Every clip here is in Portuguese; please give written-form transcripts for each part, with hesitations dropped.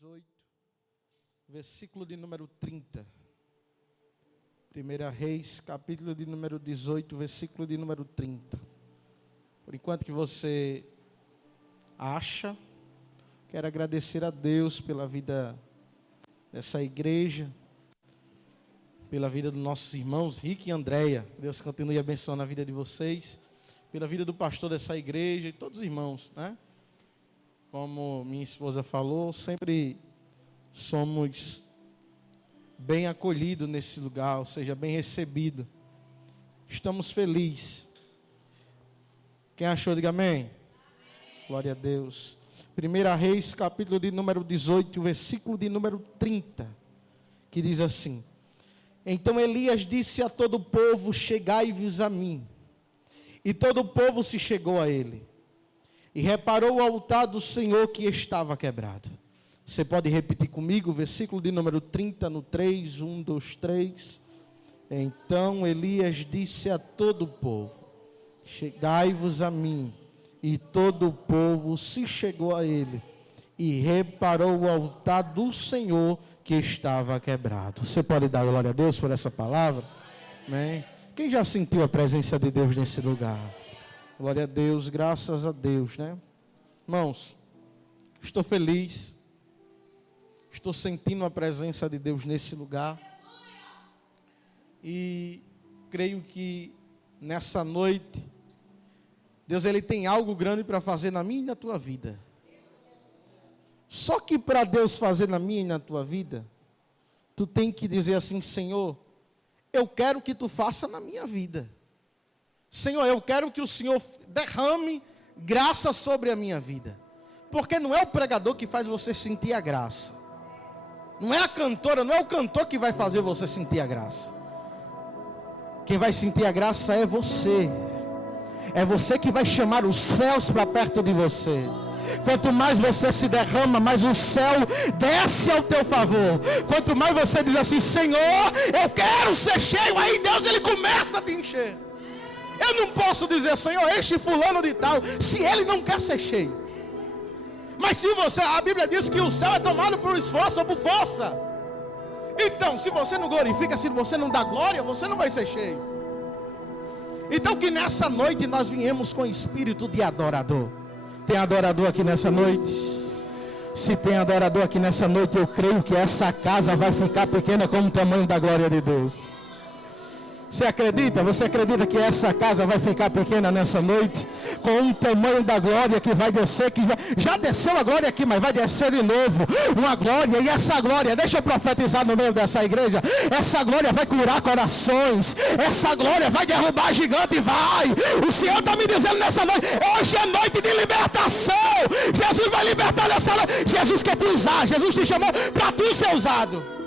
18, versículo de número 30. 1 Reis, capítulo de número 18, versículo de número 30. Por enquanto que você acha, quero agradecer a Deus pela vida dessa igreja, pela vida dos nossos irmãos Rick e Andréia. Deus continue abençoando a vida de vocês, pela vida do pastor dessa igreja e todos os irmãos, né? Como minha esposa falou, sempre somos bem acolhidos nesse lugar, ou seja, bem recebidos. Estamos felizes. Quem achou, diga amém. Amém. Glória a Deus. 1 Reis, capítulo de número 18, versículo de número 30, que diz assim: Então Elias disse a todo o povo: chegai-vos a mim. E todo o povo se chegou a ele. E reparou o altar do Senhor que estava quebrado. Você pode repetir comigo o versículo de número 30 no 3, 1, 2, 3. Então Elias disse a todo o povo: chegai-vos a mim. E todo o povo se chegou a ele. E reparou o altar do Senhor que estava quebrado. Você pode dar glória a Deus por essa palavra? Amém? Quem já sentiu a presença de Deus nesse lugar? Glória a Deus, graças a Deus, né? Irmãos, estou feliz. Estou sentindo a presença de Deus nesse lugar. E creio que nessa noite, Deus ele tem algo grande para fazer na minha e na tua vida. Só que para Deus fazer na minha e na tua vida, tu tem que dizer assim: Senhor, eu quero que tu faça na minha vida. Senhor, eu quero que o Senhor derrame graça sobre a minha vida. Porque não é o pregador que faz você sentir a graça. Não é a cantora, não é o cantor que vai fazer você sentir a graça. Quem vai sentir a graça é você. É você que vai chamar os céus para perto de você. Quanto mais você se derrama, mais o céu desce ao teu favor. Quanto mais você diz assim: Senhor, eu quero ser cheio, aí Deus ele começa a te encher. Eu não posso dizer: Senhor, enche fulano de tal, se ele não quer ser cheio. Mas se você, a Bíblia diz que o céu é tomado por esforço ou por força. Então, se você não glorifica, se você não dá glória, você não vai ser cheio. Então que nessa noite nós viemos com espírito de adorador. Tem adorador aqui nessa noite? Se tem adorador aqui nessa noite, eu creio que essa casa vai ficar pequena como o tamanho da glória de Deus. Você acredita? Você acredita que essa casa vai ficar pequena nessa noite? Com o tamanho da glória que vai descer, que já desceu a glória aqui, mas vai descer de novo. Uma glória, e essa glória, deixa eu profetizar no meio dessa igreja. Essa glória vai curar corações. Essa glória vai derrubar gigante e vai. O Senhor está me dizendo nessa noite: hoje é noite de libertação. Jesus vai libertar nessa noite. Jesus quer te usar. Jesus te chamou para tu ser usado.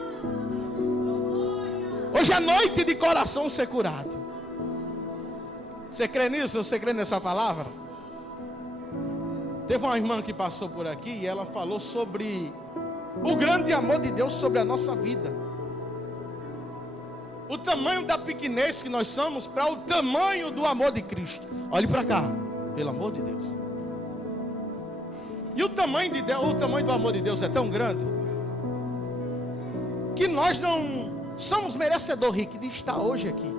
Hoje é noite de coração ser curado. Você crê nisso? Você crê nessa palavra? Teve uma irmã que passou por aqui e ela falou sobre o grande amor de Deus sobre a nossa vida. O tamanho da pequenez que nós somos para o tamanho do amor de Cristo. Olhe para cá, pelo amor de Deus. E o tamanho de Deus, o tamanho do amor de Deus é tão grande que nós não somos merecedores, Rick, de estar hoje aqui.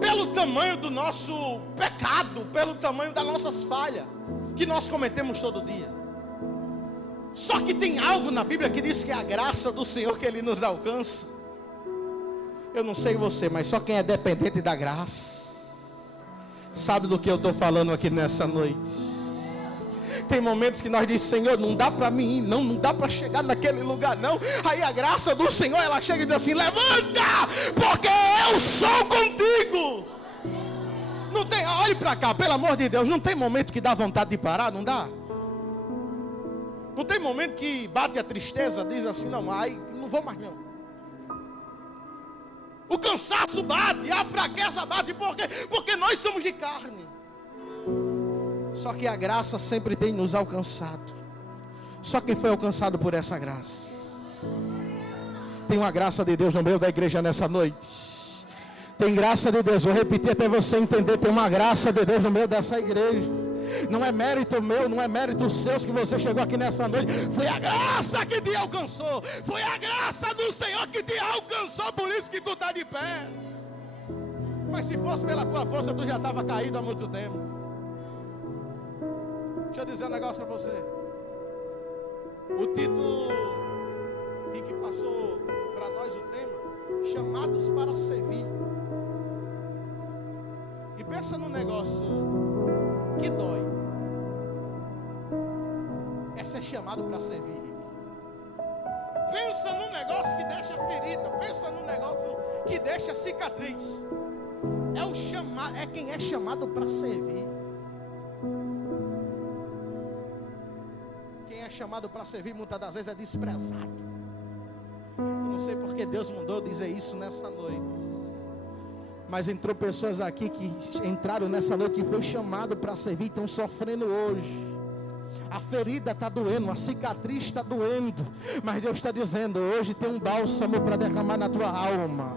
Pelo tamanho do nosso pecado, pelo tamanho das nossas falhas que nós cometemos todo dia. Só que tem algo na Bíblia que diz que é a graça do Senhor que Ele nos alcança. Eu não sei você, mas só quem é dependente da graça sabe do que eu estou falando aqui nessa noite. Tem momentos que nós dizemos: Senhor, não dá para mim ir, não dá para chegar naquele lugar não. Aí a graça do Senhor, ela chega e diz assim: levanta, porque eu sou contigo. Não tem, olhe para cá, pelo amor de Deus. Não tem momento que dá vontade de parar, não dá? Não tem momento que bate a tristeza, diz assim: não, aí não vou mais não. O cansaço bate, a fraqueza bate, por quê? Porque nós somos de carne. Só que a graça sempre tem nos alcançado. Só quem foi alcançado por essa graça. Tem uma graça de Deus no meio da igreja nessa noite. Tem graça de Deus, vou repetir até você entender. Tem uma graça de Deus no meio dessa igreja. Não é mérito meu, não é mérito seu que você chegou aqui nessa noite. Foi a graça que te alcançou. Foi a graça do Senhor que te alcançou. Por isso que tu está de pé. Mas se fosse pela tua força, tu já estava caído há muito tempo. Deixa eu dizer um negócio para você. O título e que passou para nós o tema, chamados para servir. E pensa num negócio que dói. É ser chamado para servir. Pensa num negócio que deixa ferida. Pensa num negócio que deixa cicatriz. É quem é chamado para servir. Quem é chamado para servir muitas das vezes é desprezado. Eu não sei porque Deus mandou dizer isso nessa noite. Mas entrou pessoas aqui que entraram nessa noite que foi chamado para servir e estão sofrendo hoje. A ferida está doendo, a cicatriz está doendo. Mas Deus está dizendo, hoje tem um bálsamo para derramar na tua alma.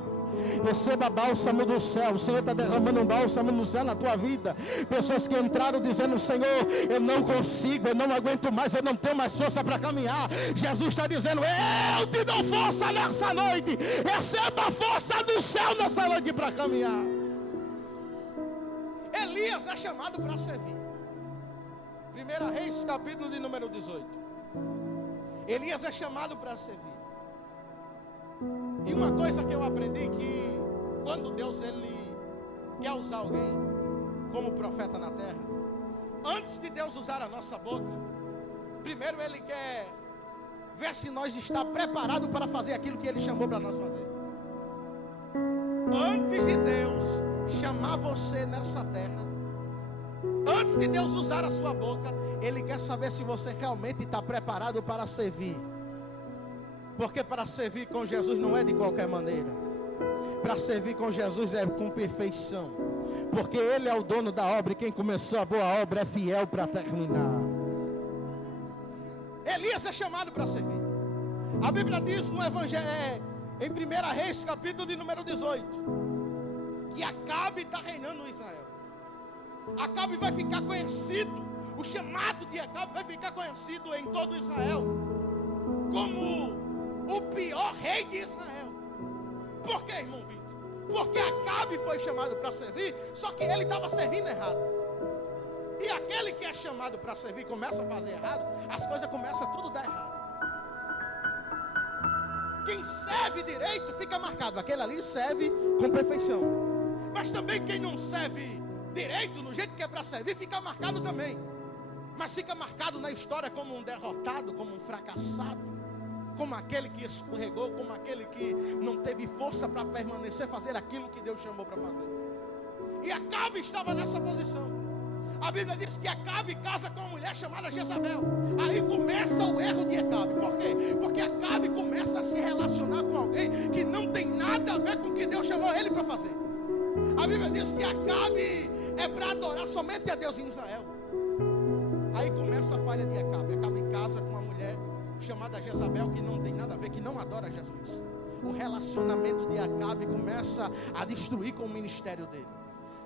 Receba bálsamo do céu. O Senhor está derramando um bálsamo no céu na tua vida. Pessoas que entraram dizendo, Senhor, eu não consigo, eu não aguento mais, eu não tenho mais força para caminhar. Jesus está dizendo, eu te dou força nessa noite. Receba a força do céu nessa noite para caminhar. Elias é chamado para servir. 1 Reis, capítulo de número 18. Elias é chamado para servir. E uma coisa que eu aprendi, que quando Deus ele quer usar alguém como profeta na terra, antes de Deus usar a nossa boca, primeiro Ele quer ver se nós estamos preparados para fazer aquilo que Ele chamou para nós fazer. Antes de Deus chamar você nessa terra, antes de Deus usar a sua boca, Ele quer saber se você realmente está preparado para servir. Porque para servir com Jesus não é de qualquer maneira. Para servir com Jesus é com perfeição. Porque Ele é o dono da obra e quem começou a boa obra é fiel para terminar. Elias é chamado para servir. A Bíblia diz no Evangelho, em 1 Reis, capítulo de número 18, que Acabe está reinando em Israel. Acabe vai ficar conhecido, o chamado de Acabe vai ficar conhecido em todo Israel como o pior rei de Israel. Por quê, irmão Vitor? Porque Acabe foi chamado para servir, só que ele estava servindo errado. E aquele que é chamado para servir começa a fazer errado, as coisas começam a tudo dar errado. Quem serve direito fica marcado, aquele ali serve com perfeição. Mas também quem não serve direito, no jeito que é para servir, fica marcado também. Mas fica marcado na história como um derrotado, como um fracassado, como aquele que escorregou, como aquele que não teve força para permanecer, fazer aquilo que Deus chamou para fazer. E Acabe estava nessa posição. A Bíblia diz que Acabe casa com uma mulher chamada Jezabel. Aí começa o erro de Acabe. Por quê? Porque Acabe começa a se relacionar com alguém que não tem nada a ver com o que Deus chamou ele para fazer. A Bíblia diz que Acabe é para adorar somente a Deus em Israel. Aí começa a falha de Acabe. Acabe casa com uma mulher chamada Jezabel, que não tem nada a ver, que não adora Jesus. O relacionamento de Acabe começa a destruir com o ministério dele.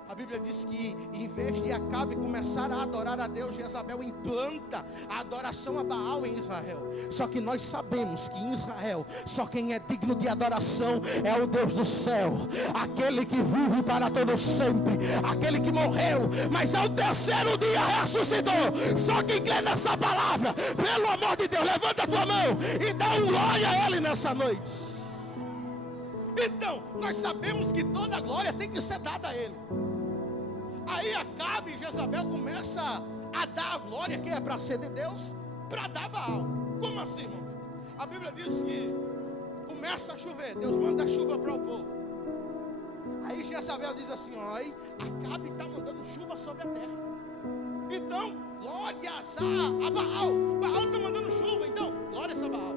A Bíblia diz que em vez de Acabe começar a adorar a Deus, Jezabel implanta a adoração a Baal em Israel. Só que nós sabemos que em Israel só quem é digno de adoração é o Deus do céu, aquele que vive para todo sempre, aquele que morreu, mas ao terceiro dia ressuscitou. Só quem crê nessa palavra, pelo amor de Deus, levanta a tua mão e dá um glória a Ele nessa noite. Então, nós sabemos que toda a glória tem que ser dada a Ele. Aí Acabe e Jezabel começa a dar a glória que é para ser de Deus, para dar Baal. Como assim, irmão? A Bíblia diz que começa a chover, Deus manda chuva para o povo. Aí Jezabel diz assim, ó, aí Acabe está mandando chuva sobre a terra. Então, glórias a Baal. Baal está mandando chuva, então, glórias a Baal.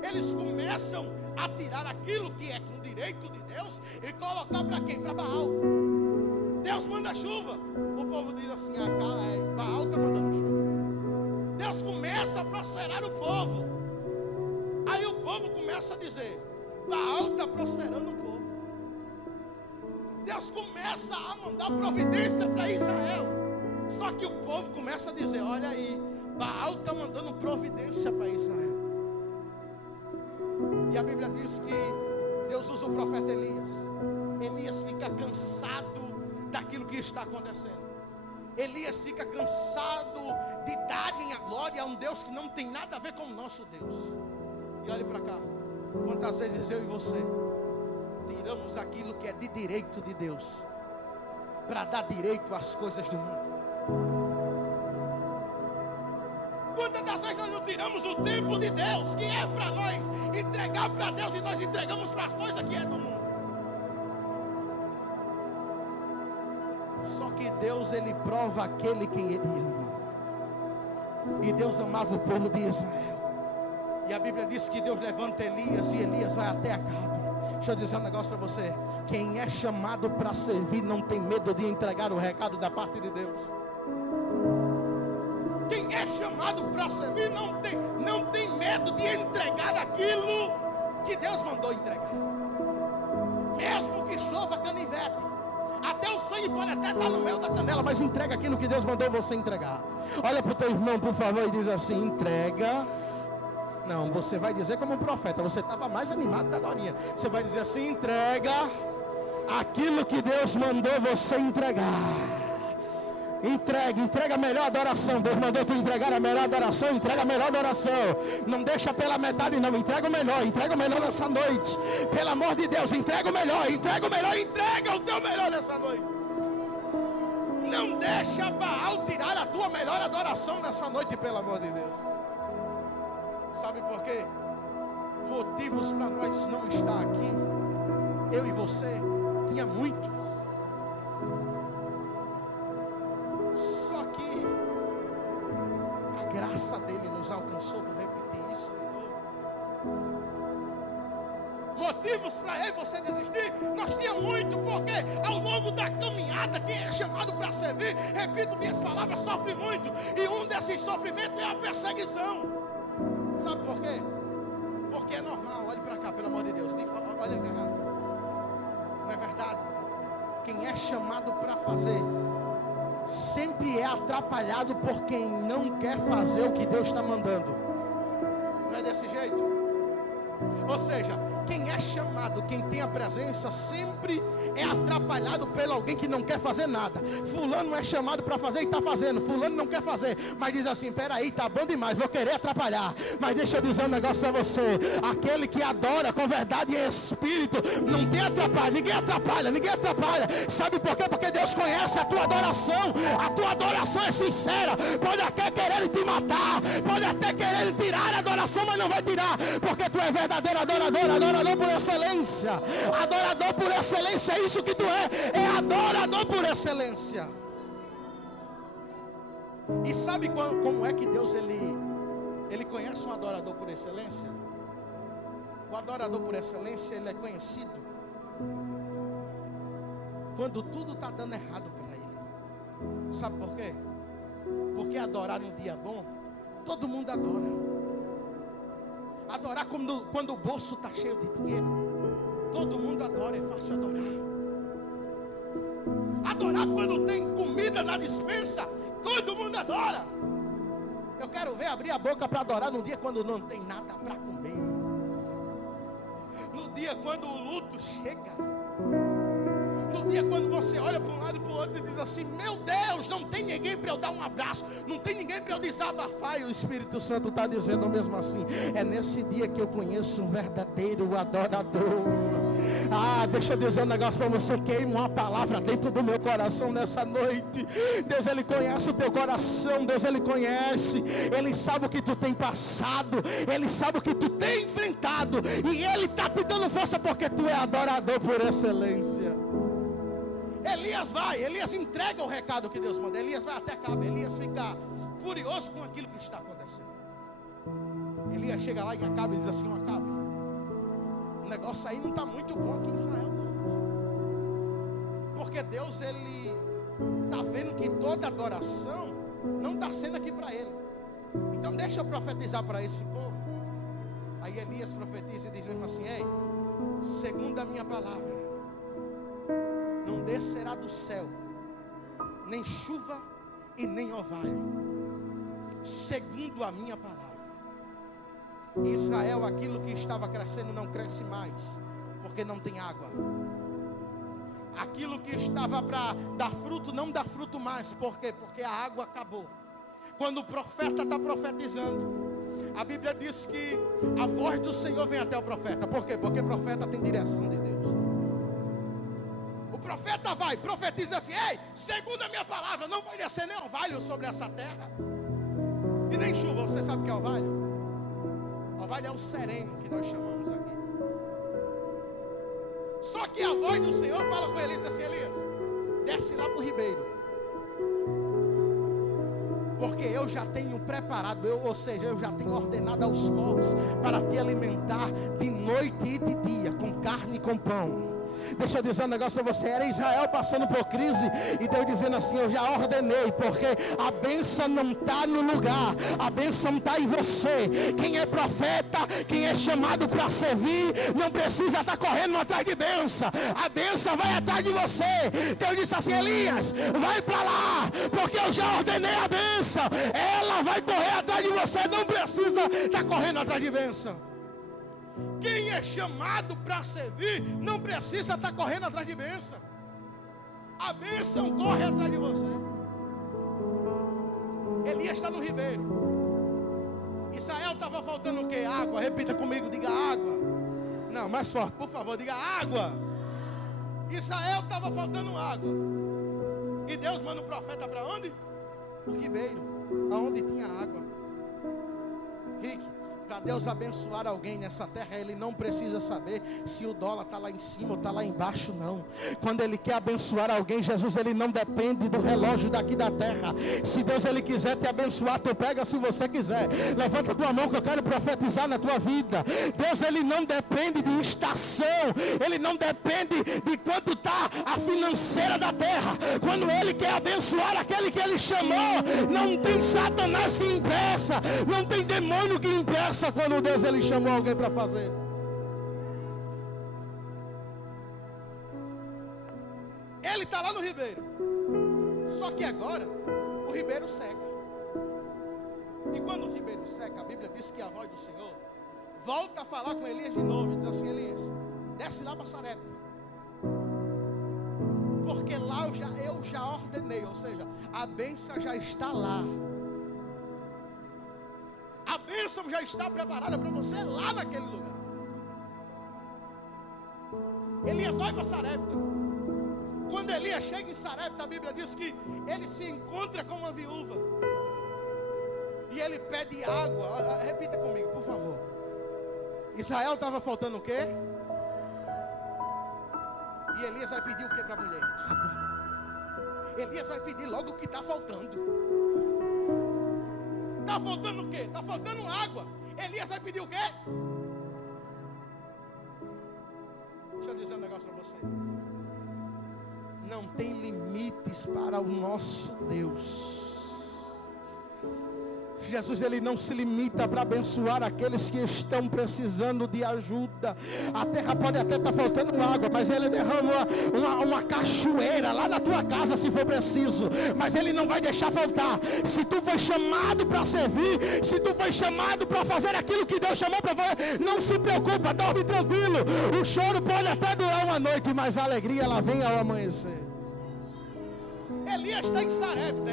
Eles começam a tirar aquilo que é com direito de Deus e colocar para quem? Para Baal. Deus manda chuva. O povo diz assim, Baal está mandando chuva. Deus começa a prosperar o povo. Aí o povo começa a dizer, Baal está prosperando o povo. Deus começa a mandar providência para Israel. Só que o povo começa a dizer: olha aí, Baal está mandando providência para Israel. E a Bíblia diz que Deus usa o profeta Elias. Elias fica cansado daquilo que está acontecendo. Elias fica cansado de darem a glória a um Deus que não tem nada a ver com o nosso Deus. E olhe para cá, quantas vezes eu e você tiramos aquilo que é de direito de Deus para dar direito às coisas do mundo? Quantas das vezes nós não tiramos o tempo de Deus, que é para nós entregar para Deus, e nós entregamos para as coisas que é do mundo? Só que Deus, ele prova aquele quem ele ama. E Deus amava o povo de Israel. E a Bíblia diz que Deus levanta Elias, e Elias vai até Acabe. Deixa eu dizer um negócio para você: quem é chamado para servir não tem medo de entregar o recado da parte de Deus. Quem é chamado para servir não tem medo de entregar aquilo que Deus mandou entregar. Mesmo que chova canivete, até o sangue pode até estar no meio da canela, mas entrega aquilo que Deus mandou você entregar. Olha para o teu irmão, por favor, e diz assim: entrega. Não, você vai dizer como um profeta. Você estava mais animado da agora. Você vai dizer assim: entrega aquilo que Deus mandou você entregar. Entrega a melhor adoração. Deus mandou tu entregar a melhor adoração. Entrega a melhor adoração. Não deixa pela metade não. Entrega o melhor nessa noite. Pelo amor de Deus, entrega o melhor. Entrega o teu melhor nessa noite. Não deixa Baal tirar a tua melhor adoração nessa noite, pelo amor de Deus. Sabe por quê? Motivos para nós não estar aqui, eu e você, tinha muito. Só que a graça dele nos alcançou. Vou repetir isso de novo. Motivos para eu e você desistir, nós tínhamos muito, porque ao longo da caminhada, quem é chamado para servir, repito minhas palavras, sofre muito. E um desses sofrimentos é a perseguição. Sabe por quê? Porque é normal. Olhe para cá, pelo amor de Deus. Olha para cá. Não é verdade? Quem é chamado para fazer sempre é atrapalhado por quem não quer fazer o que Deus está mandando. Não é desse jeito? Ou seja, quem é chamado, quem tem a presença, sempre é atrapalhado por alguém que não quer fazer nada. Fulano é chamado para fazer e está fazendo. Fulano não quer fazer, mas diz assim: peraí, tá bom demais, vou querer atrapalhar. Mas deixa eu dizer um negócio para você: aquele que adora com verdade e espírito, não tem atrapalho. Ninguém atrapalha. Sabe por quê? Porque Deus conhece a tua adoração. A tua adoração é sincera. Pode até querer te matar, pode até querer tirar a adoração, mas não vai tirar, porque tu é verdadeiro adorador por excelência. Adorador por excelência, é isso que tu é adorador por excelência. E sabe como é que Deus ele conhece um adorador por excelência? O adorador por excelência, ele é conhecido quando tudo está dando errado para ele. Sabe por quê? Porque adorar num dia bom, todo mundo adora. Adorar quando o bolso está cheio de dinheiro, todo mundo adora, é fácil adorar. Adorar quando tem comida na despensa, todo mundo adora. Eu quero ver abrir a boca para adorar no dia quando não tem nada para comer. No dia quando o luto chega. No dia quando você olha para um lado e para o outro e diz assim: meu Deus, não tem ninguém para eu dar um abraço, não tem ninguém para eu desabafar. E o Espírito Santo está dizendo mesmo assim: é nesse dia que eu conheço um verdadeiro adorador. Deixa eu dizer um negócio para você: queima uma palavra dentro do meu coração nessa noite. Deus, ele conhece o teu coração. Deus, ele conhece. Ele sabe o que tu tem passado, ele sabe o que tu tem enfrentado, e ele está te dando força porque tu é adorador por excelência. Elias entrega o recado que Deus manda. Elias vai até Acabe. Elias fica furioso com aquilo que está acontecendo. Elias chega lá em Acabe e diz assim: Acabe, o negócio aí não está muito bom aqui em Israel, não. Porque Deus, ele está vendo que toda adoração não está sendo aqui para ele. Então deixa eu profetizar para esse povo. Aí Elias profetiza e diz mesmo assim: ei, segundo a minha palavra, não descerá do céu nem chuva, e nem orvalho, segundo a minha palavra. Em Israel, aquilo que estava crescendo não cresce mais, porque não tem água. Aquilo que estava para dar fruto, não dá fruto mais. Por quê? Porque a água acabou. Quando o profeta está profetizando, a Bíblia diz que a voz do Senhor vem até o profeta. Por quê? Porque o profeta tem direção de Deus. O profeta vai, profetiza assim: ei, segundo a minha palavra, não vai descer nem orvalho sobre essa terra, e nem chuva. Você sabe o que é orvalho? Orvalho é o sereno que nós chamamos aqui. Só que a voz do Senhor fala com Elias assim: Elias, desce lá para o ribeiro, porque eu já tenho preparado, ou seja, eu já tenho ordenado aos corvos para te alimentar de noite e de dia, com carne e com pão. Deixa eu dizer um negócio para você. Era Israel passando por crise, e Deus dizendo assim: eu já ordenei, porque a bênção não está no lugar, a bênção está em você. Quem é profeta, quem é chamado para servir, não precisa estar correndo atrás de bênção. A bênção vai atrás de você. Deus disse assim: Elias, vai para lá, porque eu já ordenei a bênção. Ela vai correr atrás de você, não precisa estar correndo atrás de bênção. Quem é chamado para servir não precisa estar correndo atrás de bênção. A bênção corre atrás de você. Elias está no ribeiro. Israel estava faltando o quê? Água. Repita comigo, diga água. Não, mais forte, por favor, diga água. Israel estava faltando água. E Deus manda o profeta para onde? O ribeiro, aonde tinha água. Rick, para Deus abençoar alguém nessa terra, Ele não precisa saber se o dólar está lá em cima ou está lá embaixo, não. Quando Ele quer abençoar alguém, Jesus, Ele não depende do relógio daqui da terra. Se Deus Ele quiser te abençoar, tu pega se você quiser. Levanta tua mão que eu quero profetizar na tua vida. Deus Ele não depende de estação, Ele não depende de quanto está a financeira da terra. Quando Ele quer abençoar aquele que Ele chamou, não tem Satanás que impeça, não tem demônio que impeça. Quando Deus Ele chamou alguém para fazer. Ele está lá no ribeiro. Só que agora o ribeiro seca. E quando o ribeiro seca, a Bíblia diz que a voz do Senhor volta a falar com Elias de novo e diz assim: Elias, desce lá para Sarepta, porque lá eu já ordenei, ou seja, a bênção já está lá. A bênção já está preparada para você lá naquele lugar. Elias vai para Sarepta. Quando Elias chega em Sarepta, a Bíblia diz que ele se encontra com uma viúva. E ele pede água. Repita comigo, por favor. Israel estava faltando o quê? E Elias vai pedir o quê para a mulher? Água. Elias vai pedir logo o que está faltando. Está faltando o quê? Está faltando água. Elias vai pedir o quê? Deixa eu dizer um negócio para você. Não tem limites para o nosso Deus. Jesus, Ele não se limita para abençoar aqueles que estão precisando de ajuda. A terra pode até estar faltando água, mas Ele derrama uma cachoeira lá na tua casa se for preciso, mas Ele não vai deixar faltar. Se tu foi chamado para servir, se tu foi chamado para fazer aquilo que Deus chamou para fazer, não se preocupa, dorme tranquilo. O choro pode até durar uma noite, mas a alegria ela vem ao amanhecer. Elias está em Sarepta.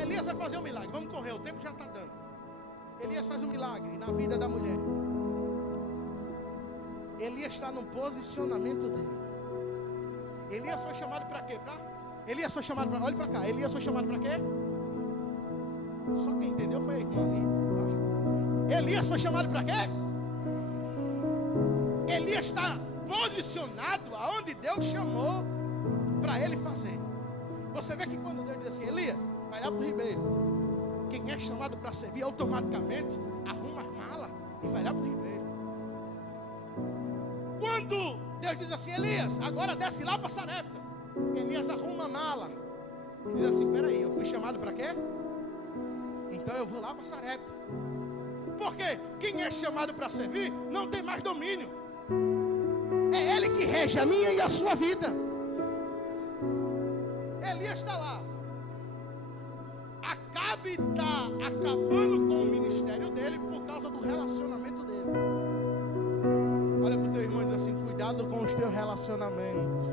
Elias vai fazer um milagre. Vamos correr, o tempo já está dando. Elias faz um milagre na vida da mulher. Elias está no posicionamento dele. Elias foi chamado para quê? Elias foi chamado para... Olha para cá. Elias foi chamado para quê? Só quem entendeu foi a irmã ali. Elias foi chamado para quê? Elias está posicionado aonde Deus chamou para ele fazer. Você vê que quando Deus diz assim: Elias, vai lá para o ribeiro. Quem é chamado para servir automaticamente arruma as malas e vai lá para o ribeiro. Quando Deus diz assim: Elias, agora desce lá para Sarepta, Elias arruma a mala e diz assim: peraí, eu fui chamado para quê? Então eu vou lá para Sarepta. Porque quem é chamado para servir não tem mais domínio. É Ele que rege a minha e a sua vida. Elias está lá. acabando com o ministério dele por causa do relacionamento dele. Olha para o teu irmão e diz assim: cuidado com os teus relacionamentos.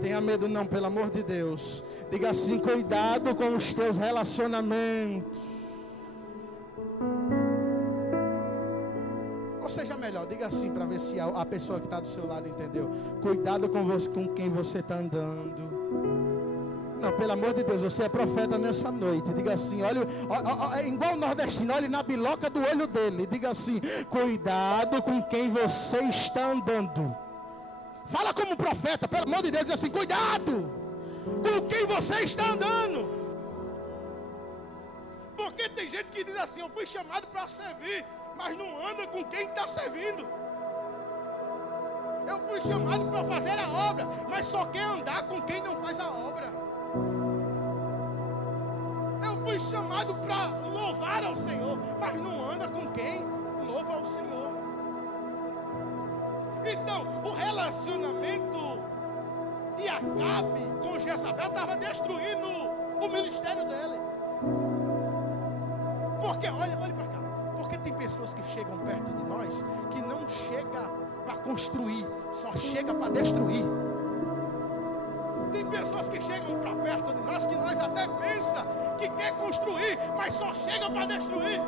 Tenha medo não, pelo amor de Deus. Diga assim: cuidado com os teus relacionamentos. Ou seja melhor, diga assim para ver se a pessoa que está do seu lado entendeu. Cuidado com quem você está andando. Não, pelo amor de Deus, você é profeta nessa noite. Diga assim: olha, igual o nordestino, olhe na biloca do olho dele. Diga assim: cuidado com quem você está andando. Fala como profeta, pelo amor de Deus, diz assim: cuidado com quem você está andando. Porque tem gente que diz assim: eu fui chamado para servir, mas não anda com quem está servindo. Eu fui chamado para fazer a obra, mas só quer andar com quem não faz a obra. Eu fui chamado para louvar ao Senhor, mas não anda com quem louva ao Senhor. Então, o relacionamento de Acabe com Jezabel estava destruindo o ministério dele. Porque, olha para cá. Porque tem pessoas que chegam perto de nós que não chega para construir, só chega para destruir. Tem pessoas que chegam para perto de nós que nós até pensa que quer construir, mas só chega para destruir.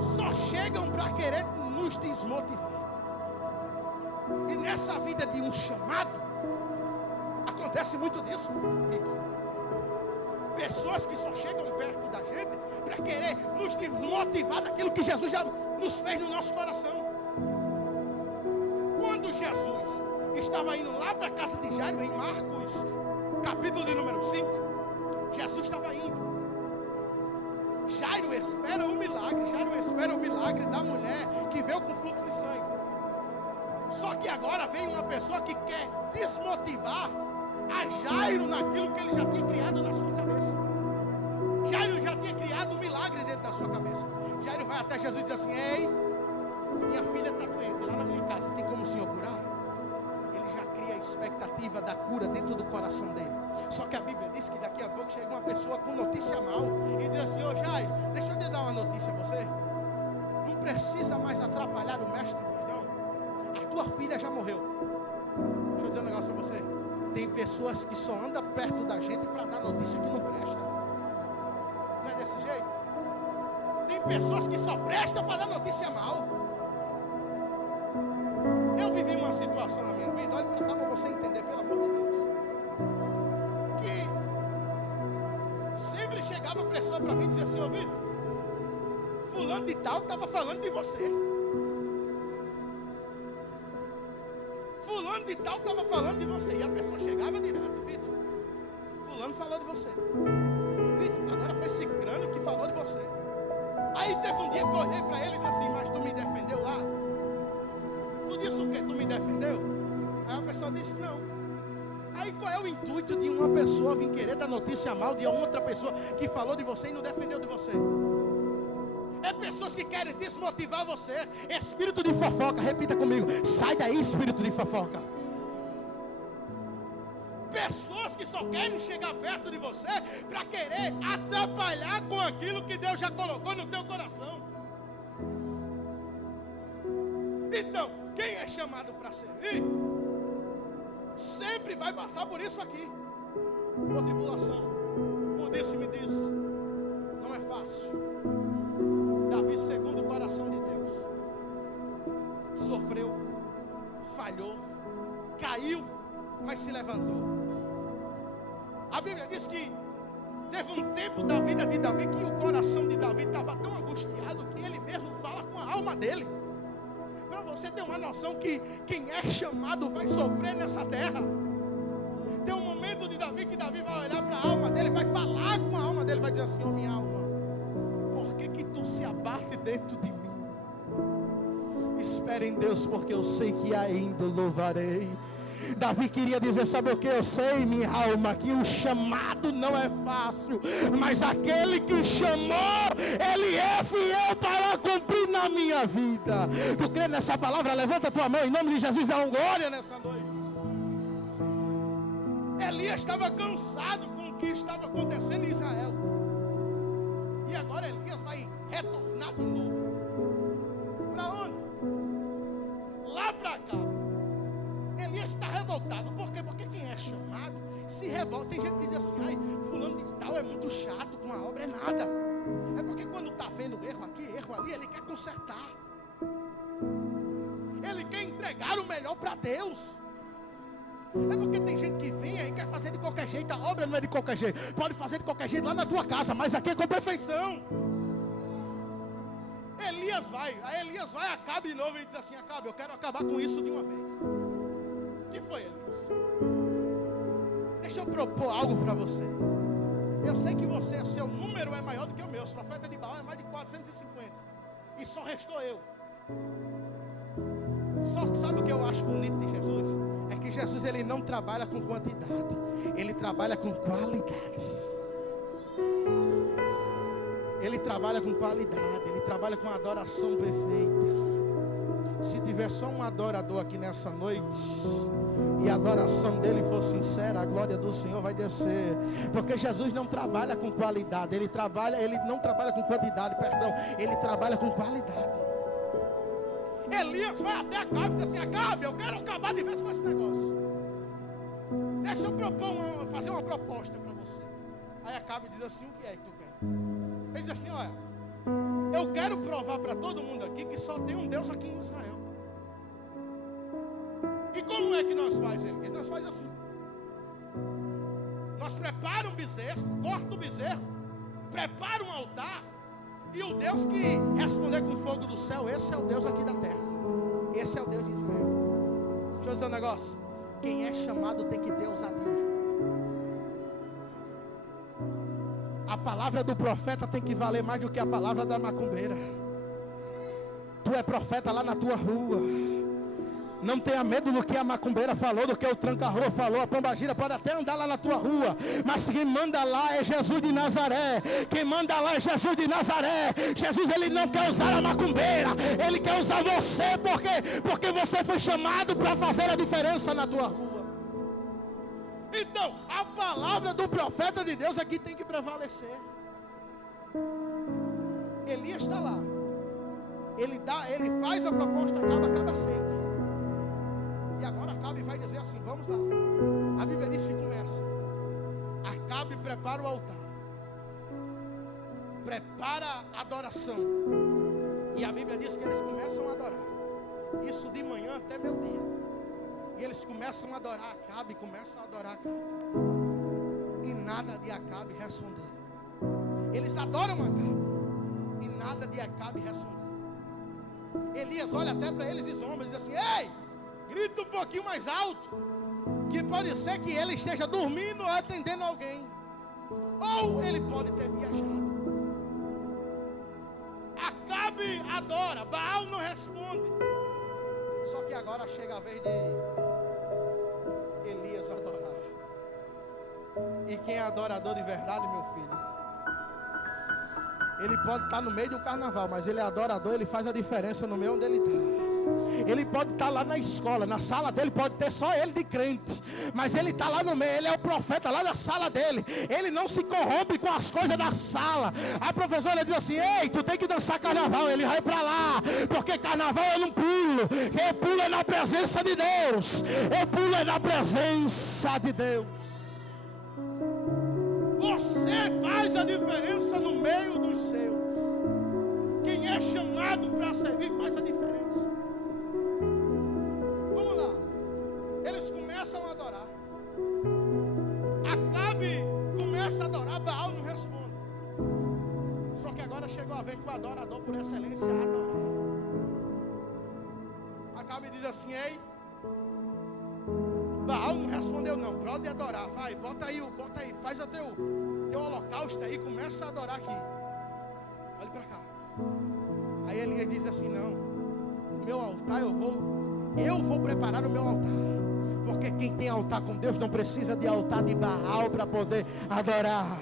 Só chegam para querer nos desmotivar. E nessa vida de um chamado, acontece muito disso. Pessoas que só chegam perto da gente para querer nos desmotivar daquilo que Jesus já nos fez no nosso coração. Quando Jesus estava indo lá para a casa de Jairo, em Marcos, capítulo de número 5, Jesus estava indo. Jairo espera o milagre da mulher que veio com fluxo de sangue. Só que agora vem uma pessoa que quer desmotivar a Jairo naquilo que ele já tinha criado na sua cabeça. Jairo já tinha criado um milagre dentro da sua cabeça. Jairo vai até Jesus e diz assim: ei, minha filha está doente lá na minha casa, tem como o Senhor curar? Ele já cria a expectativa da cura dentro do coração dele. Só que a Bíblia diz que daqui a pouco chega uma pessoa com notícia mal e diz assim: ô Jairo, deixa eu te dar uma notícia a você. Não precisa mais atrapalhar o mestre, não. A tua filha já morreu. Deixa eu dizer um negócio a você. Tem pessoas que só andam perto da gente para dar notícia que não presta. Não é desse jeito? Tem pessoas que só prestam para dar notícia mal. Eu vivi uma situação na minha vida, olha para cá para você entender, pelo amor de Deus, que sempre chegava a pessoa para mim e dizia assim: ô Vitor, fulano de tal estava falando de você. Fulano de tal estava falando de você. E a pessoa chegava direto: Vitor, fulano falou de você. Vitor, agora foi Cicrano que falou de você. Aí teve um dia que eu olhei para ele e disse assim: mas tu me defendeu lá? Tu disse o quê? Tu me defendeu? Aí a pessoa disse: não. Aí qual é o intuito de uma pessoa vir querer dar notícia mal de outra pessoa que falou de você e não defendeu de você? É pessoas que querem desmotivar você. Espírito de fofoca, repita comigo: sai daí, espírito de fofoca. Pessoas que só querem chegar perto de você para querer atrapalhar com aquilo que Deus já colocou no teu coração. Então, quem é chamado para servir sempre vai passar por isso aqui, por tribulação. Por isso me diz, não é fácil. Davi, segundo o coração de Deus, sofreu, falhou, caiu, mas se levantou. A Bíblia diz que teve um tempo da vida de Davi que o coração de Davi estava tão angustiado que ele mesmo fala com a alma dele. Para você ter uma noção que quem é chamado vai sofrer nessa terra. Tem um momento de Davi que Davi vai olhar para a alma dele, vai falar com a alma dele, vai dizer assim: ó minha alma, por que tu se abate dentro de mim? Espere em Deus, porque eu sei que ainda louvarei. Davi queria dizer: sabe o que? Eu sei, minha alma, que o chamado não é fácil, mas aquele que chamou, ele é fiel para cumprir na minha vida. Tu crê nessa palavra? Levanta a tua mão em nome de Jesus, dá uma glória nessa noite. Elias estava cansado com o que estava acontecendo em Israel. E agora Elias vai retornar de novo. Para onde? Lá para cá. Elias está revoltado. Por quê? Porque quem é chamado se revolta. Tem gente que diz assim: ai, fulano de tal é muito chato com a obra, é nada. É porque quando está vendo erro aqui, erro ali, ele quer consertar. Ele quer entregar o melhor para Deus. É porque tem gente que vem aí e quer fazer de qualquer jeito. A obra não é de qualquer jeito. Pode fazer de qualquer jeito lá na tua casa, mas aqui é com perfeição. Elias vai, Acabe de novo e diz assim: Acabe, eu quero acabar com isso de uma vez. O que foi, Elias? Deixa eu propor algo para você. Eu sei que você, seu número é maior do que o meu. Os profetas de Baal é mais de 450. E só restou eu. Só que sabe o que eu acho bonito de Jesus? É que Jesus, ele não trabalha com quantidade, ele trabalha com qualidade. Ele trabalha com qualidade, ele trabalha com adoração perfeita. Se tiver só um adorador aqui nessa noite, e a adoração dele for sincera, a glória do Senhor vai descer. Porque Jesus não trabalha com qualidade, ele não trabalha com quantidade, perdão, ele trabalha com qualidade. Elias vai até Acabe e diz assim: Acabe, eu quero acabar de vez com esse negócio. Deixa eu fazer uma proposta para você. Aí Acabe diz assim: o que é que tu quer? Ele diz assim: olha, eu quero provar para todo mundo aqui que só tem um Deus aqui em Israel. E como é que nós faz, Elias? Nós faz assim: nós prepara um bezerro, corta o bezerro, prepara um altar, e o Deus que responder com fogo do céu, esse é o Deus aqui da terra. Esse é o Deus de Israel. Deixa eu dizer um negócio: quem é chamado tem que ter ousadia. A palavra do profeta tem que valer mais do que a palavra da macumbeira. Tu é profeta lá na tua rua. Não tenha medo do que a macumbeira falou, do que o tranca-rua falou. A pombagira pode até andar lá na tua rua, mas quem manda lá é Jesus de Nazaré. Quem manda lá é Jesus de Nazaré. Jesus, ele não quer usar a macumbeira, ele quer usar você. Por quê? Porque você foi chamado para fazer a diferença na tua rua. Então, a palavra do profeta de Deus aqui tem que prevalecer. Elias está lá. Ele faz a proposta, Acabe aceita. E agora Acabe vai dizer assim: vamos lá. A Bíblia diz que começa. Acabe prepara o altar, prepara a adoração. E a Bíblia diz que eles começam a adorar. Isso de manhã até meio-dia. E eles começam a adorar Acabe, começam a adorar Acabe. E nada de Acabe responder. Eles adoram Acabe. E nada de Acabe responder. Elias olha até para eles e zomba e diz assim: ei! Grita um pouquinho mais alto, que pode ser que ele esteja dormindo ou atendendo alguém, ou ele pode ter viajado. Acabe adora, Baal não responde. Só que agora chega a vez de Elias adorar. E quem é adorador de verdade, meu filho, ele pode estar no meio do carnaval, mas ele é adorador, ele faz a diferença no meio onde ele está. Ele pode estar lá na escola, na sala dele pode ter só ele de crente, mas ele está lá no meio, ele é o profeta lá na sala dele. Ele não se corrompe com as coisas da sala. A professora diz assim: ei, tu tem que dançar carnaval. Ele vai para lá, porque carnaval eu não pulo. Eu pulo é na presença de Deus. Eu pulo é na presença de Deus. Você faz a diferença no meio dos seus. Quem é chamado para servir faz a diferença. Vamos lá. Eles começam a adorar. Acabe começa a adorar, Baal não responde. Só que agora chegou a vez que o adorador por excelência adorar. Acabe diz assim: ei, Baal não respondeu não, pode adorar, vai, bota aí, faz o teu holocausto aí, começa a adorar aqui. Olha para cá. Aí Elias diz assim: não, meu altar eu vou preparar o meu altar. Porque quem tem altar com Deus não precisa de altar de Baal para poder adorar.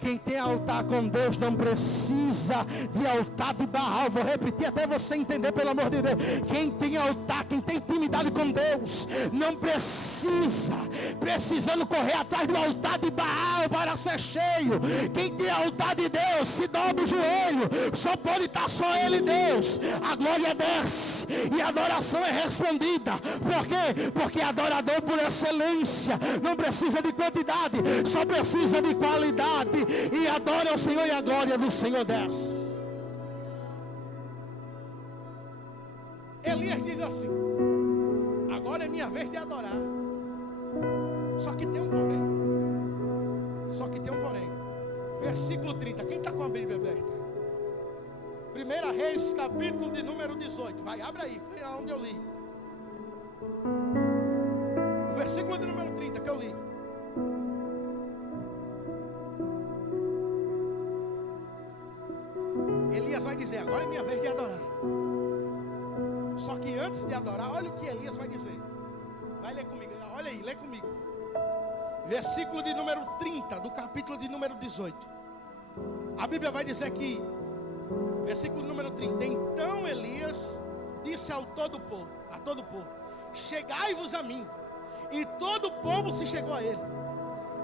Quem tem altar com Deus não precisa de altar de Baal. Vou repetir até você entender, pelo amor de Deus. Quem tem altar, quem tem intimidade com Deus, não precisando correr atrás do altar de Baal para ser cheio. Quem tem altar de Deus, se dobra o joelho. Só pode estar só Ele, Deus. A glória desce e a adoração é respondida. Por quê? Porque adorador por excelência não precisa de quantidade, só precisa de qualidade. E adora o Senhor e a glória do Senhor desce. Elias diz assim: agora é minha vez de adorar. Só que tem um porém. Versículo 30. Quem está com a Bíblia aberta? 1 Reis, capítulo de número 18. Vai, abre aí, foi onde eu li. O versículo de número 30 que eu li. Elias vai dizer: agora é minha vez de adorar. Só que antes de adorar, olha o que Elias vai dizer. Vai ler comigo, olha aí, lê comigo. Versículo de número 30 do capítulo de número 18. A Bíblia vai dizer que, versículo número 30: então Elias disse a todo o povo: chegai-vos a mim. E todo o povo se chegou a ele,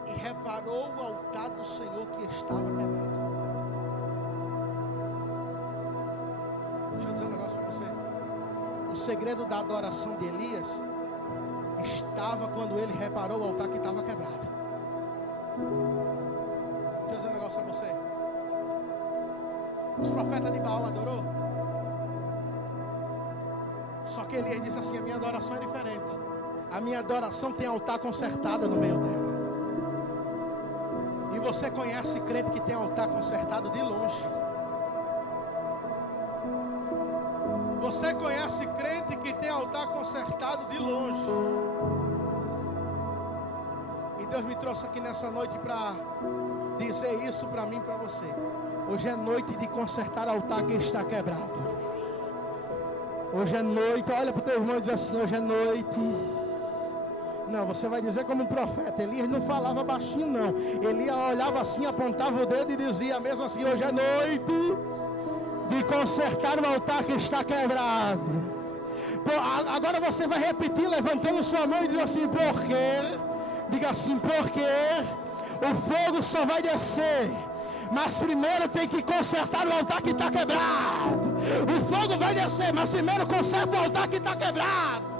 e reparou o altar do Senhor que estava quebrado. Deixa eu dizer um negócio para você. O segredo da adoração de Elias estava quando ele reparou o altar que estava quebrado. Deixa eu dizer um negócio para você. Os profetas de Baal adorou. Só que Elias disse assim: a minha adoração é diferente. A minha adoração tem altar consertado no meio dela. E você conhece crente que tem altar consertado de longe. Você conhece crente que tem altar consertado de longe. E Deus me trouxe aqui nessa noite para dizer isso para mim e para você. Hoje é noite de consertar altar que está quebrado. Hoje é noite, olha para o teu irmão e diz assim: hoje é noite. Não, você vai dizer como um profeta. Elias não falava baixinho não. Elias olhava assim, apontava o dedo e dizia mesmo assim: hoje é noite de consertar o altar que está quebrado. Agora você vai repetir levantando sua mão e diz assim: por quê? Diga assim: porque o fogo só vai descer, mas primeiro tem que consertar o altar que está quebrado. O fogo vai descer, mas primeiro conserta o altar que está quebrado.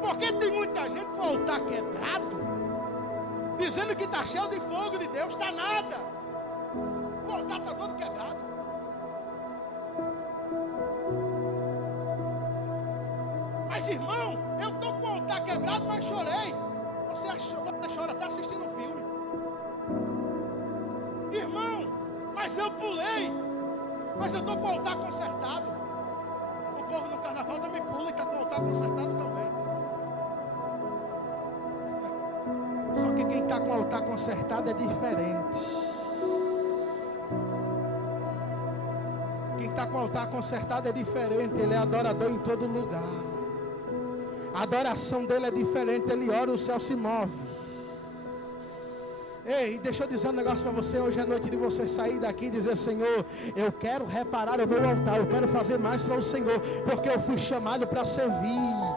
Porque tem muita gente com o altar quebrado, dizendo que está cheio de fogo de Deus. Está nada. O altar está todo quebrado. Mas irmão, eu estou com o altar quebrado, mas chorei. Você chora até assistindo um filme. Irmão, mas eu pulei, mas eu estou com o altar consertado. O povo no carnaval também pula e está com o altar consertado também. Só que quem está com o altar consertado é diferente. Quem está com o altar consertado é diferente. Ele é adorador em todo lugar. A adoração dele é diferente. Ele ora, o céu se move. Ei, deixa eu dizer um negócio para você. Hoje é noite de você sair daqui e dizer: Senhor, eu quero reparar o meu altar. Eu quero fazer mais para o Senhor, porque eu fui chamado para servir.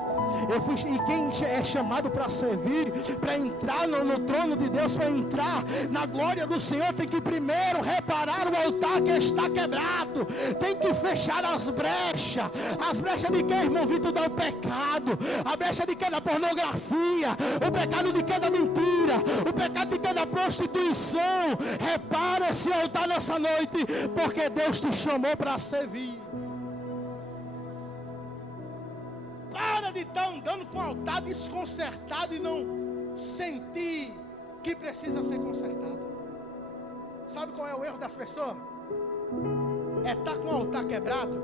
E quem é chamado para servir, para entrar no trono de Deus, para entrar na glória do Senhor, tem que primeiro reparar o altar que está quebrado. Tem que fechar as brechas. As brechas de quem, irmão Vitor? Do pecado. A brecha de quem? Da pornografia. O pecado de quem? Da mentira. O pecado de quem? Da prostituição. Repara esse altar nessa noite, porque Deus te chamou para servir. Para de estar andando com o altar desconcertado e não sentir que precisa ser consertado. Sabe qual é o erro das pessoas? É estar com o altar quebrado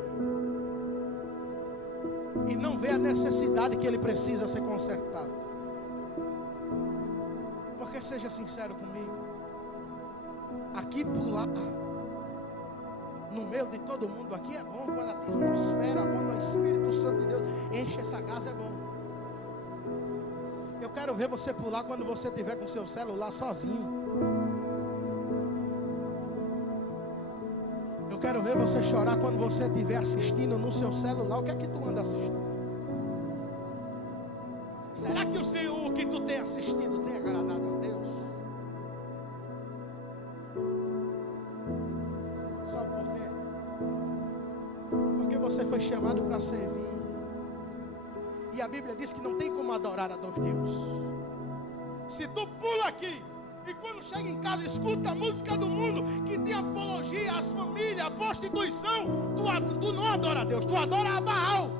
e não ver a necessidade que ele precisa ser consertado. Porque seja sincero comigo, aqui pular no meio de todo mundo aqui é bom. Quando a atmosfera, quando o Espírito Santo de Deus enche essa casa, é bom. quero ver você pular quando você estiver com seu celular sozinho. Eu quero ver você chorar quando você estiver assistindo no seu celular. O que é que tu anda assistindo? Será que o que tu tem assistido tem agradado a Deus? Sabe por quê? Porque você foi chamado para servir. E a Bíblia diz que não tem como adorar a Deus. Se tu pula aqui e quando chega em casa escuta a música do mundo que tem apologia às famílias, à prostituição, tu não adora a Deus, tu adora a Baal.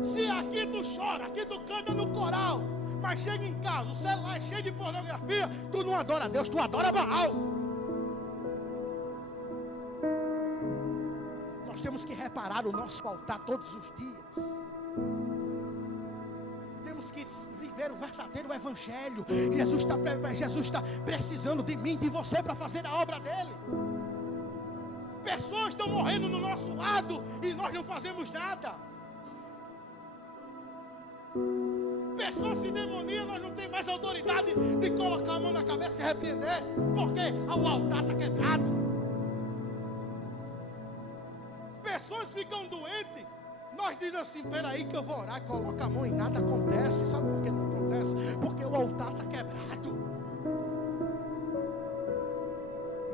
Se aqui tu chora, aqui tu canta no coral, mas chega em casa, o celular é cheio de pornografia, tu não adora a Deus, tu adora Baal. Nós temos que reparar o nosso altar todos os dias. Temos que viver o verdadeiro evangelho. Jesus está precisando de mim, de você, para fazer a obra dele. Pessoas estão morrendo no nosso lado e nós não fazemos nada. Pessoas se demoniam, nós não temos mais autoridade de colocar a mão na cabeça e repreender, porque o altar está quebrado. Pessoas ficam doentes, nós dizemos assim, peraí que eu vou orar, coloca a mão e nada acontece. Sabe por que não acontece? Porque o altar está quebrado.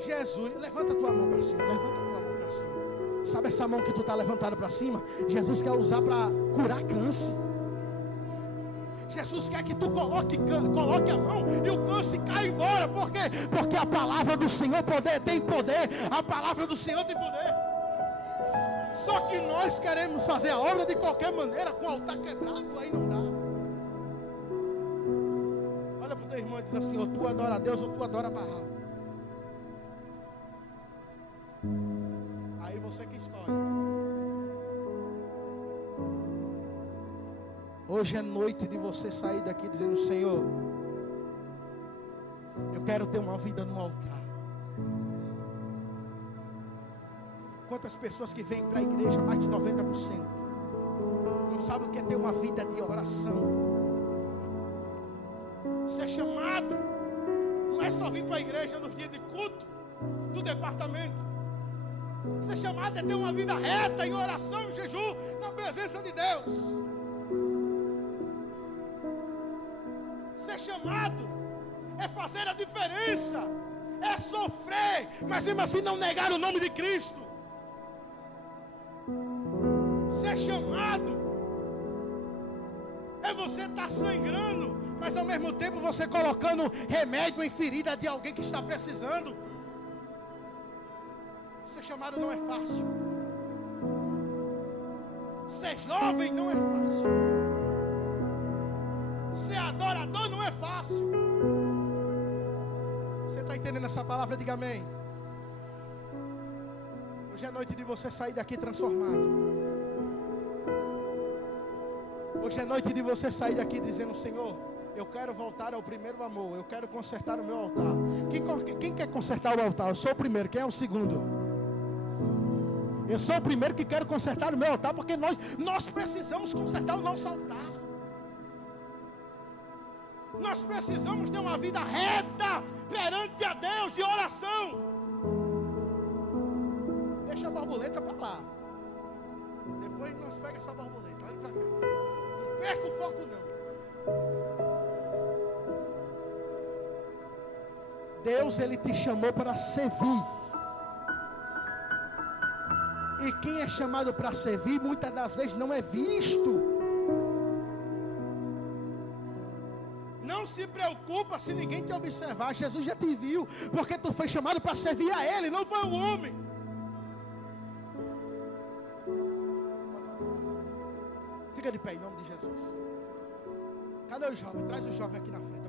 Jesus, levanta a tua mão para cima, levanta a tua mão para cima. Sabe essa mão que tu está levantando para cima? Jesus quer usar para curar câncer. Jesus quer que tu coloque a mão e o câncer cai embora. Por quê? Porque a palavra do Senhor tem poder. A palavra do Senhor tem poder. Só que nós queremos fazer a obra de qualquer maneira, com o altar quebrado, aí não dá. Olha para o teu irmão e diz assim: ou tu adora a Deus ou tu adora Baal. Aí você que escolhe. Hoje é noite de você sair daqui dizendo: Senhor, eu quero ter uma vida no altar. Quantas pessoas que vêm para a igreja, mais de 90%, não sabem o que é ter uma vida de oração. Ser chamado não é só vir para a igreja nos dias de culto do departamento. Ser chamado é ter uma vida reta em oração, em jejum, na presença de Deus. Ser chamado é fazer a diferença, é sofrer, mas mesmo assim não negar o nome de Cristo. Ser chamado é você estar sangrando, mas ao mesmo tempo você colocando remédio em ferida de alguém que está precisando. Ser chamado não é fácil. Ser jovem não é fácil. Ser adorador não é fácil. Você está entendendo essa palavra? Diga amém. Hoje é noite de você sair daqui transformado. Hoje é noite de você sair daqui dizendo: Senhor, eu quero voltar ao primeiro amor. Eu quero consertar o meu altar. Quem quer consertar o altar? Eu sou o primeiro. Quem é o segundo? Eu sou o primeiro que quero consertar o meu altar, porque nós precisamos consertar o nosso altar. Nós precisamos ter uma vida reta perante a Deus, de oração. Deixa a borboleta para lá. Depois nós pegamos essa borboleta. Olha para cá. Não perca o foco não. Deus, Ele te chamou para servir. E quem é chamado para servir, muitas das vezes não é visto. Não se preocupa se ninguém te observar. Jesus já te viu, porque tu foi chamado para servir a Ele, não foi o homem. Fica de pé em nome de Jesus. Cadê o jovem? Traz o jovem aqui na frente.